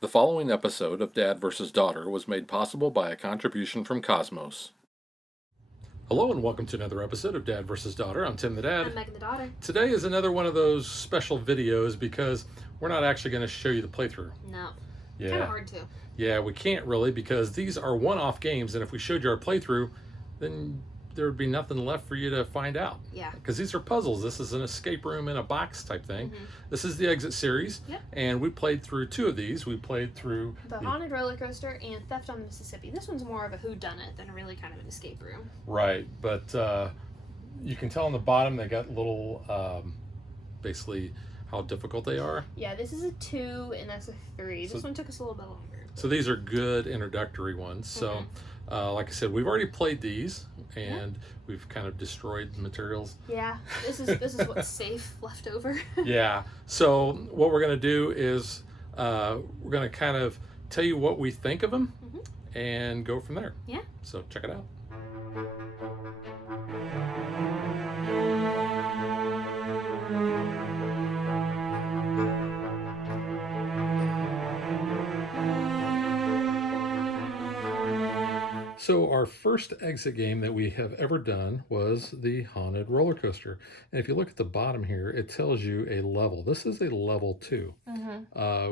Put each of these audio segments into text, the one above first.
The following episode of Dad vs. Daughter was made possible by a contribution from Cosmos. Hello and welcome to another episode of Dad vs. Daughter. I'm Tim the Dad. I'm Megan the daughter. Today is another one of those special videos because we're not actually going to show you the playthrough. No. Yeah. Kind of hard to. Yeah, we can't really because these are one-off games, and if we showed you our playthrough, then there would be nothing left for you to find out. Yeah. Because these are puzzles. This is an escape room in a box type thing. This is the Exit series. Yep. And we played through two of these. We played through The Haunted Rollercoaster and Theft on the Mississippi. This one's more of a whodunit than really kind of an escape room. Right, but you can tell on the bottom they got little, basically how difficult they are. Yeah, this is a 2 and that's a 3. This one took us a little bit longer. So these are good introductory ones. So, like I said, we've already played these, and we've kind of destroyed the materials. Yeah, this is what's safe left over. Yeah. So what we're going to do is we're going to kind of tell you what we think of them and go from there. Yeah. So check it out. So our first exit game that we have ever done was the Haunted Rollercoaster. And if you look at the bottom here, it tells you a level. This is a level 2.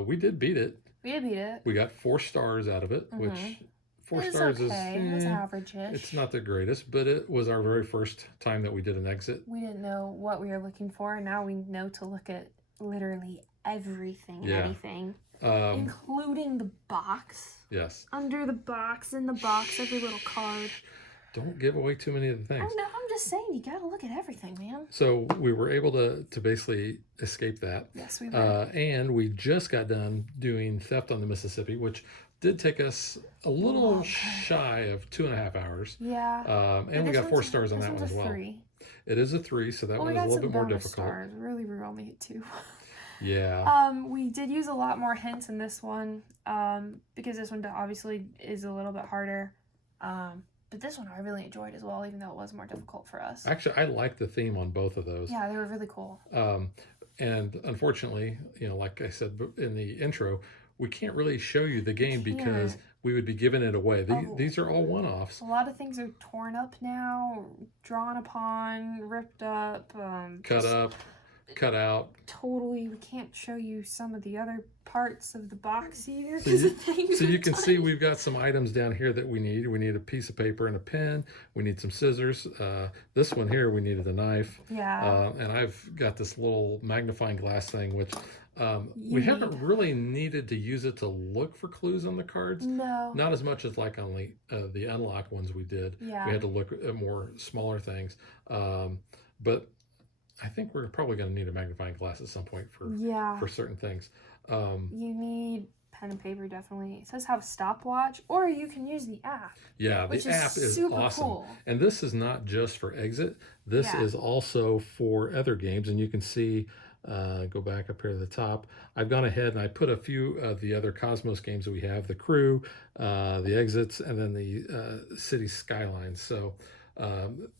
We did beat it. We did beat it. We got 4 stars out of it, which 4 stars okay. is It was average-ish. It's not the greatest, but it was our very first time that we did an exit. We didn't know what we were looking for, and now we know to look at literally everything, anything. Including the box. Yes. Under the box, in the box, every little card. Don't give away too many of the things. I know, I'm just saying, you gotta look at everything, man. So we were able to basically escape that. Yes, we were. And we just got done doing Theft on the Mississippi, which did take us a little shy of 2.5 hours. Yeah. And we got 4 stars on that one as well. 3. It is a 3, so that one is a little bit more difficult. Stars. Really, we were only at 2. Yeah. We did use a lot more hints in this one, because this one obviously is a little bit harder. But this one I really enjoyed as well, even though it was more difficult for us. Actually, I like the theme on both of those. Yeah, they were really cool. And unfortunately, like I said in the intro, we can't really show you the game because we would be giving it away. These are all one-offs. A lot of things are torn up now, drawn upon, ripped up, cut out. Totally, we can't show you some of the other parts of the box either. So you can see we've got some items down here that we need. We need a piece of paper and a pen. We need some scissors. This one here, we needed a knife. Yeah. And I've got this little magnifying glass thing, which we haven't really needed to use it to look for clues on the cards. No. Not as much as like on the unlock ones we did. Yeah. We had to look at more smaller things. But I think we're probably going to need a magnifying glass at some point for certain things. You need pen and paper, definitely. It says have a stopwatch, or you can use the app. Yeah, the app is super awesome. Cool. And this is not just for Exit. This is also for other games. And you can see, go back up here to the top. I've gone ahead and I put a few of the other Cosmos games that we have, the Crew, the Exits, and then the City Skylines. So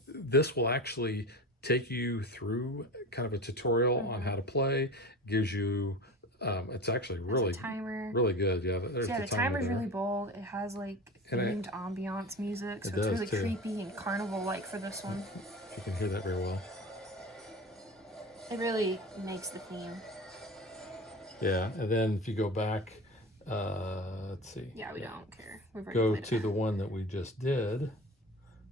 this will actually take you through kind of a tutorial on how to play. Gives you it's actually really really good. Yeah, the timer's really bold. It has like themed ambiance music, so it's really creepy and carnival like for this one. If you can hear that very well. It really makes the theme. Yeah, and then if you go back, let's see. Yeah, we don't care. Go to the one that we just did,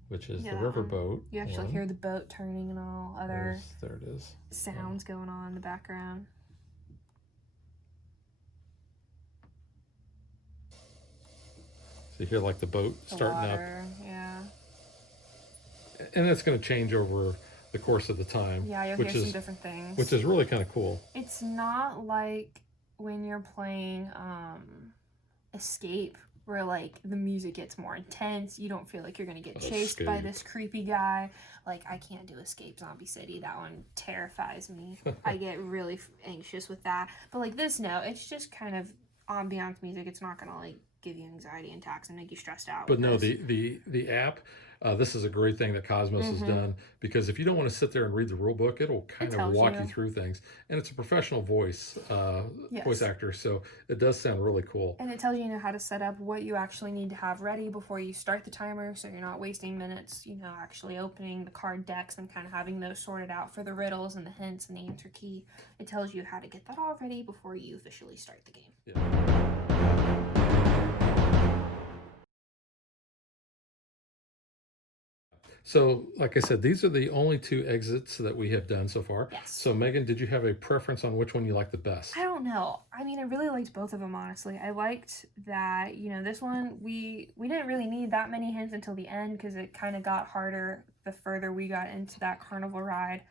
which is the riverboat. You actually hear the boat turning and all other there it is. Sounds going on in the background. So you hear like the boat starting up. Yeah. And it's going to change over the course of the time. Yeah, you'll hear some different things. Which is really kind of cool. It's not like when you're playing Escape, where like the music gets more intense. You don't feel like you're gonna get chased by this creepy guy. Like, I can't do Escape Zombie City. That one terrifies me. I get really anxious with that. But like this, no, it's just kind of ambiance music. It's not gonna like give you anxiety attacks and make you stressed out. But no, the app, this is a great thing that Cosmos has done, because if you don't want to sit there and read the rule book, it'll kind of walk you through things. And it's a professional voice actor, so it does sound really cool. And it tells you, how to set up what you actually need to have ready before you start the timer, so you're not wasting minutes, actually opening the card decks and kind of having those sorted out for the riddles and the hints and the answer key. It tells you how to get that all ready before you officially start the game. Yeah. So, like I said, these are the only 2 exits that we have done so far. Yes. So, Megan, did you have a preference on which one you like the best? I don't know. I mean, I really liked both of them, honestly. I liked that, this one, we didn't really need that many hints until the end, because it kind of got harder the further we got into that carnival ride.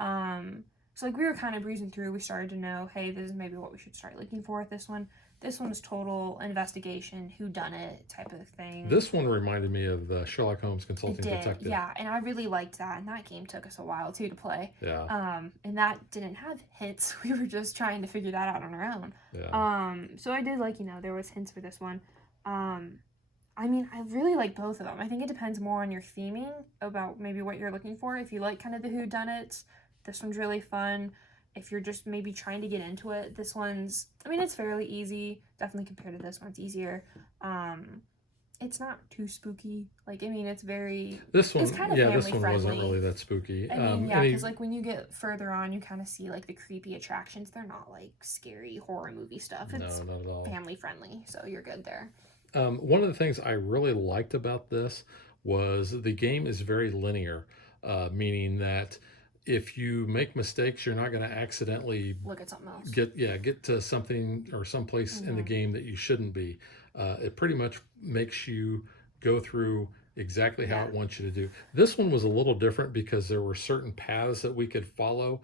So, we were kind of breezing through. We started to know, hey, this is maybe what we should start looking for with this one. This one's total investigation, whoddunit type of thing. This one reminded me of the Sherlock Holmes Consulting Detective. Yeah, and I really liked that. And that game took us a while, too, to play. Yeah. And that didn't have hints. We were just trying to figure that out on our own. Yeah. So I did like, there was hints for this one. I mean, I really like both of them. I think it depends more on your theming about maybe what you're looking for. If you like kind of the whodunits, this one's really fun. If you're just maybe trying to get into it, this one's, I mean, it's fairly easy. Definitely compared to this one, it's easier. It's not too spooky. Like, I mean, it's very, this one, it's kind of yeah, family this one friendly. wasn't really that spooky. I mean, yeah, because like when you get further on, you kind of see like the creepy attractions. They're not like scary horror movie stuff. It's not at all. Family friendly, so you're good there. One of the things I really liked about this was the game is very linear, meaning that if you make mistakes, you're not going to accidentally look at something else. Get to something or someplace in the game that you shouldn't be. It pretty much makes you go through exactly how it wants you to do. This one was a little different because there were certain paths that we could follow.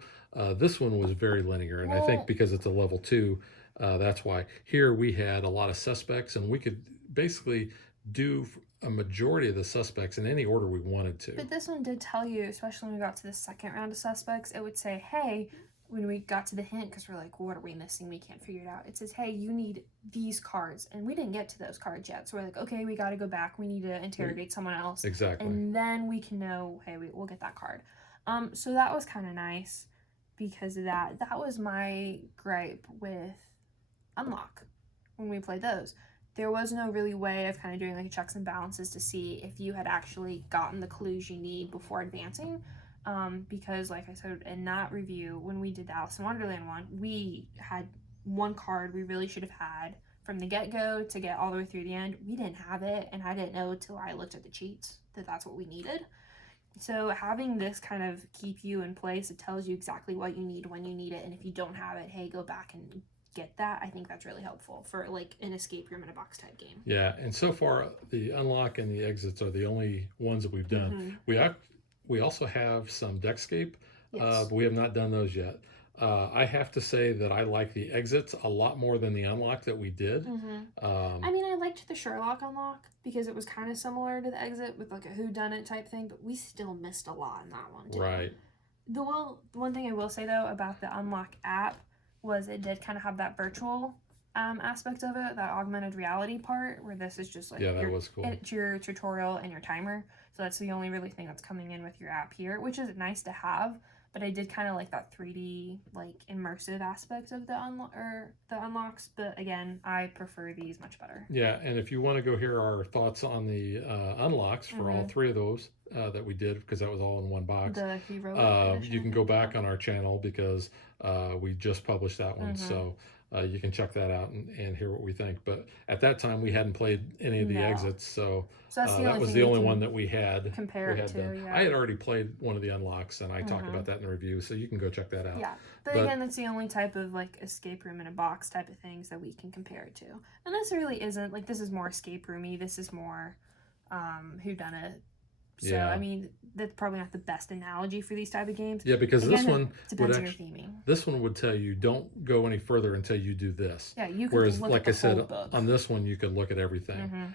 This one was very linear, and I think because it's a level 2, that's why. Here we had a lot of suspects, and we could basically do a majority of the suspects in any order we wanted to. But this one did tell you, especially when we got to the second round of suspects, it would say, hey, when we got to the hint, because we're like, what are we missing? We can't figure it out. It says, hey, you need these cards. And we didn't get to those cards yet. So we're like, okay, we got to go back. We need to interrogate someone else. Exactly. And then we can know, hey, we'll get that card. So that was kind of nice because of that. That was my gripe with Unlock when we played those. There was no really way of kind of doing like checks and balances to see if you had actually gotten the clues you need before advancing. Because like I said in that review, when we did the Alice in Wonderland one, we had one card we really should have had from the get-go to get all the way through the end. We didn't have it, and I didn't know until I looked at the cheats that that's what we needed. So having this kind of keep you in place, it tells you exactly what you need when you need it, and if you don't have it, hey, go back and get that. I think that's really helpful for like an escape room in a box type game. Yeah, and so far the unlock and the exits are the only ones that we've done. We also have some Deckscape, but we have not done those yet. I have to say that I like the exits a lot more than the unlock that we did. I mean, I liked the Sherlock unlock because it was kind of similar to the exit with like a whodunit type thing, but we still missed a lot in that one too. Right. The one thing I will say though about the Unlock app was it did kind of have that virtual aspect of it, that augmented reality part, where this is just like that was cool. It's your tutorial and your timer. So that's the only really thing that's coming in with your app here, which is nice to have. But I did kind of like that 3D, like immersive aspect of the unlocks. But again, I prefer these much better. Yeah, and if you want to go hear our thoughts on the unlocks for all 3 of those that we did, because that was all in one box, the hero you can go back on our channel because we just published that one. So you can check that out and hear what we think. But at that time, we hadn't played any of the exits, so that's the that was the only one that we had. Compare it to. Yeah. I had already played one of the unlocks, and I talked about that in the review, so you can go check that out. Yeah, but again, that's the only type of like escape room in a box type of things that we can compare it to. And this really isn't like, this is more escape roomy. This is more whodunit. So I mean, that's probably not the best analogy for these type of games. Yeah, because again, this one depends on your theming. This one would tell you don't go any further until you do this. Yeah, you could Whereas, look like at the I said, whole book. on this one you could look at everything.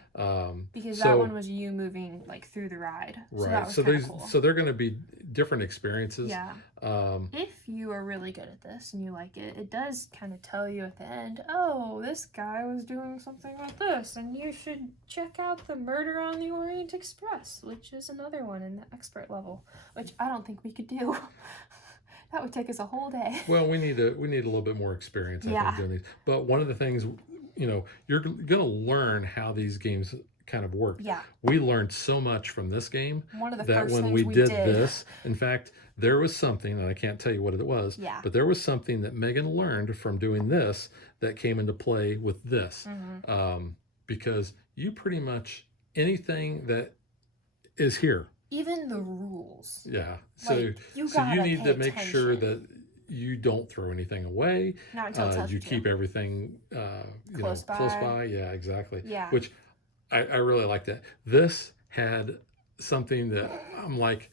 Because that one was you moving like through the ride. Right. So that was cool. so they're going to be different experiences. Yeah. If you are really good at this and you like it, it does kind of tell you at the end, oh, this guy was doing something like this, and you should check out the Murder on the Orient Express, which is another one in the expert level, which I don't think we could do. That would take us a whole day. Well, we need a little bit more experience, I think, doing these. But one of the things, you're gonna learn how these games kind of work. Yeah. We learned so much from this game One of the that first when things we did did. this, in fact, there was something, and I can't tell you what it was, but there was something that Megan learned from doing this that came into play with this. Because you pretty much, anything that is here. Even the rules. Yeah. So, like, you need to make sure that you don't throw anything away. Not until it tells you keep everything close by. Yeah, exactly. Yeah. Which I really like that. This had something that I'm like,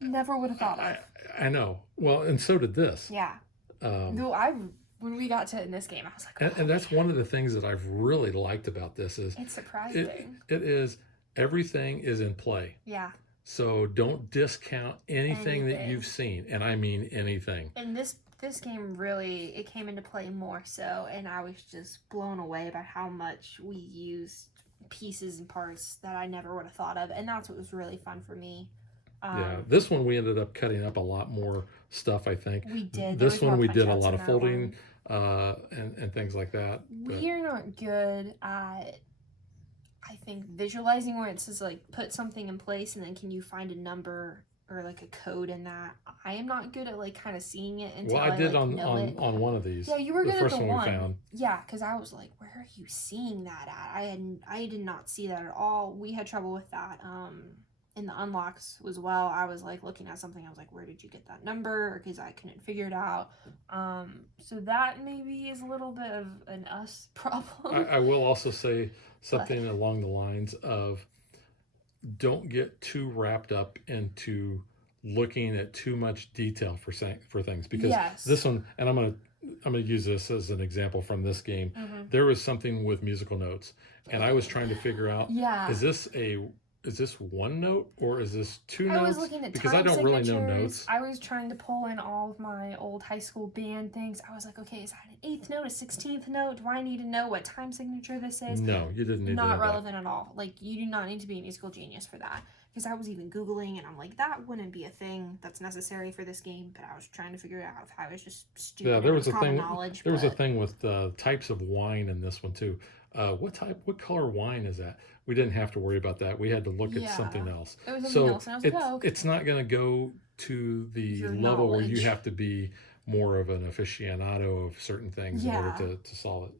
never would have thought of. I know. Well, and so did this. Yeah. When we got to it in this game, I was like, and that's one of the things that I've really liked about this is it's surprising. It is, everything is in play. Yeah. So don't discount anything that you've seen, and I mean anything. And this game really, it came into play more so, and I was just blown away by how much we used pieces and parts that I never would have thought of, and that's what was really fun for me. Yeah, this one we ended up cutting up a lot more stuff, I think. We did. This one we did a lot of folding and things like that. We are not good at, I think, visualizing where it says like put something in place and then can you find a number or like a code in that. I am not good at like kind of seeing it until I did on one of these. Yeah, you were good at the one. We found. Yeah, because I was like, where are you seeing that at? I did not see that at all. We had trouble with that. In the unlocks as well, I was like looking at something. I was like, where did you get that number? Because I couldn't figure it out. So that maybe is a little bit of an us problem. I will also say something along the lines of, don't get too wrapped up into looking at too much detail for things, because this one, and I'm gonna use this as an example from this game. There was something with musical notes, and I was trying to figure out, is this one note or is this two notes? I was looking at because I don't really know notes. I was trying to pull in all of my old high school band things. I was like, okay, is that an 8th note, a 16th note? Do I need to know what time signature this is? No, you didn't need to know. Not relevant at all. Like, you do not need to be a musical genius for that. Because I was even Googling, and I'm like, that wouldn't be a thing that's necessary for this game. But I was trying to figure it out if I was just stupid. Yeah, there was a thing. Knowledge, there was a thing with types of wine in this one too. What color wine is that? We didn't have to worry about that. We had to look at something else. It was something else, and I was like, oh, okay. It's not going to go to the level where you have to be more of an aficionado of certain things in order to solve it.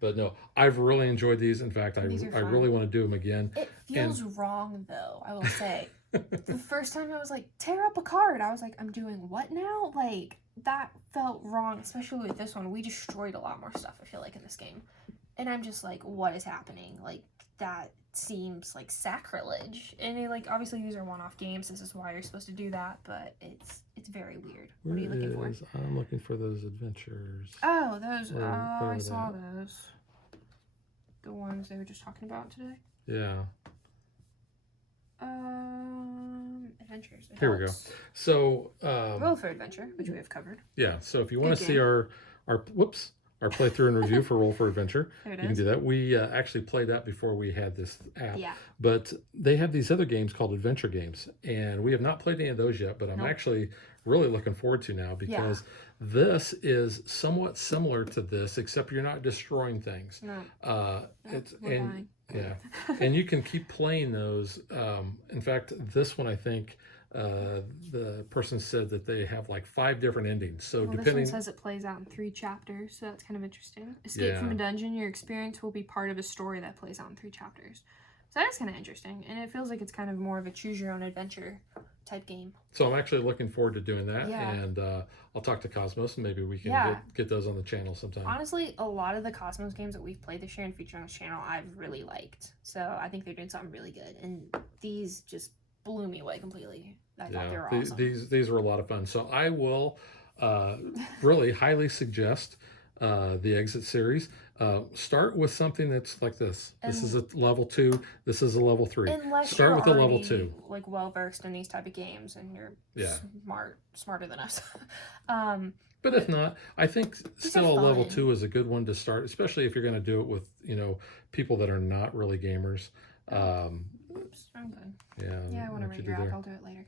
But no, I've really enjoyed these. In fact, I really want to do them again. It feels wrong, though, I will say. The first time I was like, tear up a card. I was like, I'm doing what now? Like, that felt wrong, especially with this one. We destroyed a lot more stuff, I feel like, in this game. And I'm just like, what is happening? Like, that seems like sacrilege. And like, obviously these are one-off games. This is why you're supposed to do that, but it's very weird. What are you looking for? I'm looking for those adventures. Oh, those. Oh, I saw those. The ones they were just talking about today. Yeah. Adventures. Here we go. So, Roll for Adventure, which we have covered. Yeah. So if you want to see our playthrough and review for Roll for Adventure, you can do that. We actually played that before we had this app. Yeah. But they have these other games called adventure games, and we have not played any of those yet. But I'm actually really looking forward to now, because this is somewhat similar to this, except you're not destroying things. No. And you can keep playing those. In fact, this one, I think the person said that they have like 5 different endings. So depending, this one says it plays out in 3 chapters, so that's kind of interesting. Escape from a dungeon. Your experience will be part of a story that plays out in 3 chapters. So that's kind of interesting, and it feels like it's kind of more of a choose your own adventure type game. So I'm actually looking forward to doing that, and I'll talk to Cosmos, and maybe we can get those on the channel sometime. Honestly, a lot of the Cosmos games that we've played this year and featured on this channel, I've really liked. So I think they're doing something really good, and these just blew me away completely. I thought they were awesome. These were a lot of fun. So I will really highly suggest the Exit series. Start with something that's like this. This is And a level 2. This is a level 3. unless Start you're with a level already 2. like well versed in these type of games and you're Yeah. smarter than us. um, But if not, I think these still are a level fun. 2 is a good one to start, especially if you're going to do it with, people that are not really gamers. Oops, I'm good. Yeah, I want to what read you your do app. there. I'll do it later.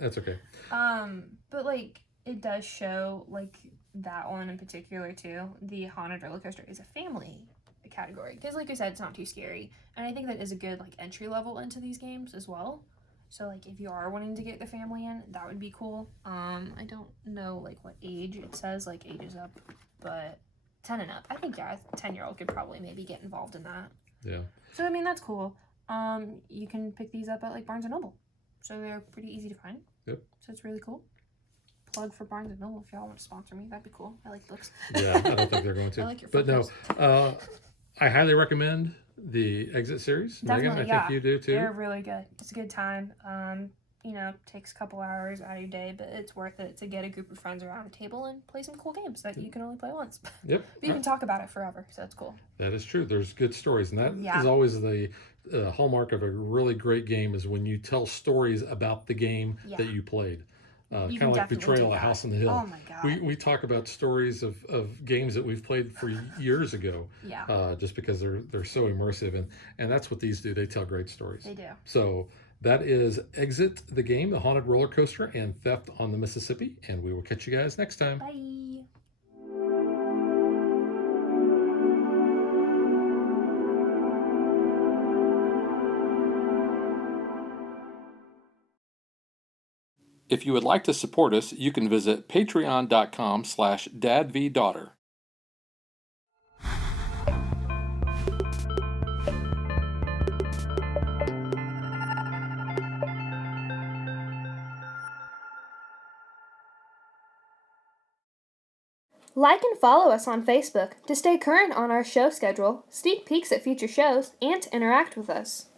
That's okay. But like it does show like that one in particular too. The Haunted Roller Coaster is a family category because, like I said, it's not too scary, and I think that is a good like entry level into these games as well. So like if you are wanting to get the family in, that would be cool. I don't know like what age it says, like ages up, but 10 and up. I think a 10-year-old could probably maybe get involved in that. Yeah. So I mean that's cool. You can pick these up at like Barnes and Noble, so they're pretty easy to find. Yep. So it's really cool. Plug for Barnes and Noble if y'all want to sponsor me, that'd be cool. I like books. Yeah, I don't think they're going to. I like your but no, photos. I highly recommend the Exit series. Definitely, Megan, I yeah. think you do too. They're really good. It's a good time. Takes a couple hours out of your day, but it's worth it to get a group of friends around a table and play some cool games that you can only play once. Yep. But you can talk about it forever, so it's cool. That is true. There's good stories, and that Yeah. is always the hallmark of a really great game is when you tell stories about the game that you played. Kind of like Betrayal, A House on the Hill. Oh my god. We talk about stories of games that we've played for years ago. Yeah. Just because they're so immersive, and that's what these do. They tell great stories. They do. So that is Exit the Game, the Haunted Roller Coaster, and Theft on the Mississippi. And we will catch you guys next time. Bye. If you would like to support us, you can visit patreon.com/dadvdaughter. Like and follow us on Facebook to stay current on our show schedule, sneak peeks at future shows, and to interact with us.